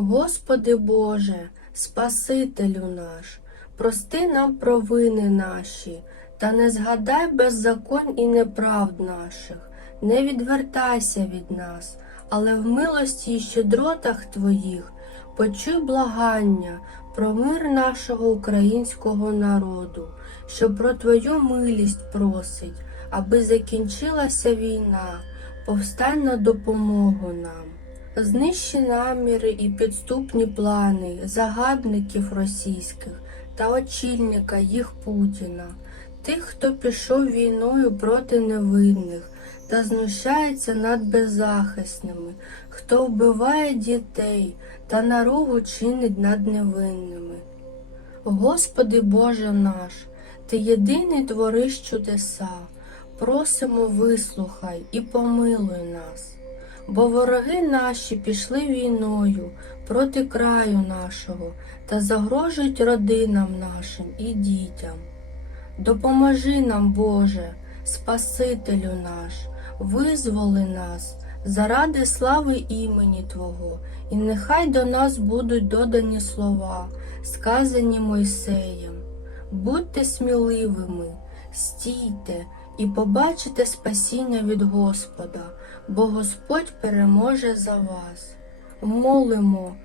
Господи Боже, Спасителю наш, прости нам провини наші, та не згадай беззаконь і неправд наших, не відвертайся від нас, але в милості і щедротах Твоїх почуй благання про мир нашого українського народу, що про Твою милість просить, аби закінчилася війна, повстань на допомогу нам. Знищи наміри і підступні плани загадників російських та очільника їх Путіна, тих, хто пішов війною проти невинних та знущається над беззахисними, хто вбиває дітей та наругу чинить над невинними. Господи Боже наш, Ти єдиний твориш чудеса, просимо вислухай і помилуй нас. Бо вороги наші пішли війною проти краю нашого та загрожують родинам нашим і дітям. Допоможи нам, Боже, Спасителю наш, визволи нас заради слави імені Твого, і нехай до нас будуть додані слова, сказані Мойсеєм. Будьте сміливими, стійте і побачите спасіння від Господа, бо Господь переможе за вас. Молимо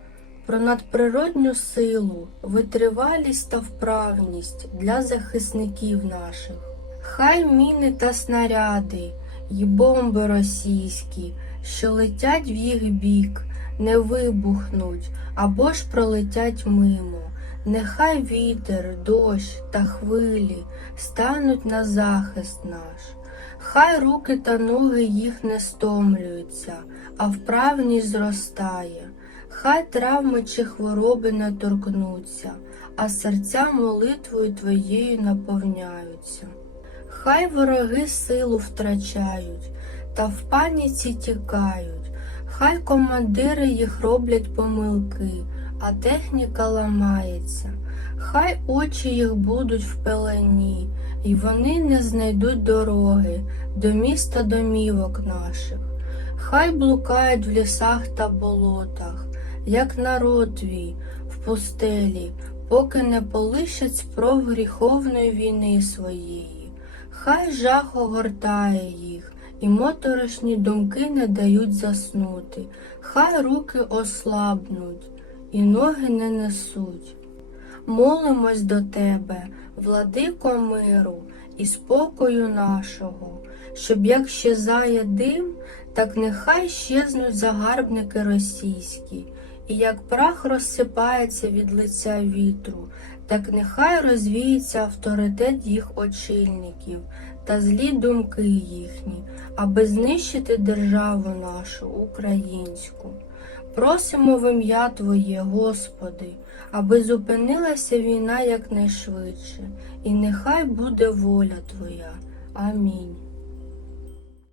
про надприродню силу, витривалість та вправність для захисників наших. Хай міни та снаряди й бомби російські, що летять в їх бік, не вибухнуть або ж пролетять мимо. Нехай вітер, дощ та хвилі стануть на захист наш. Хай руки та ноги їх не стомлюються, а вправність зростає. Хай травми чи хвороби не торкнуться, а серця молитвою твоєю наповняються. Хай вороги силу втрачають та в паніці тікають, хай командири їх роблять помилки, а техніка ламається, хай очі їх будуть в пелені, і вони не знайдуть дороги до міста домівок наших. Хай блукають в лісах та болотах, як народ твій в пустелі, поки не полишать спроб гріховної війни своєї. Хай жах огортає їх, і моторошні думки не дають заснути, хай руки ослабнуть, і ноги не несуть. Молимось до тебе, владико миру і спокою нашого, щоб як щезає дим, так нехай щезнуть загарбники російські, і як прах розсипається від лиця вітру, так нехай розвіється авторитет їх очільників та злі думки їхні, аби знищити державу нашу українську. Просимо в ім'я Твоє, Господи, аби зупинилася війна якнайшвидше, і нехай буде воля Твоя. Амінь.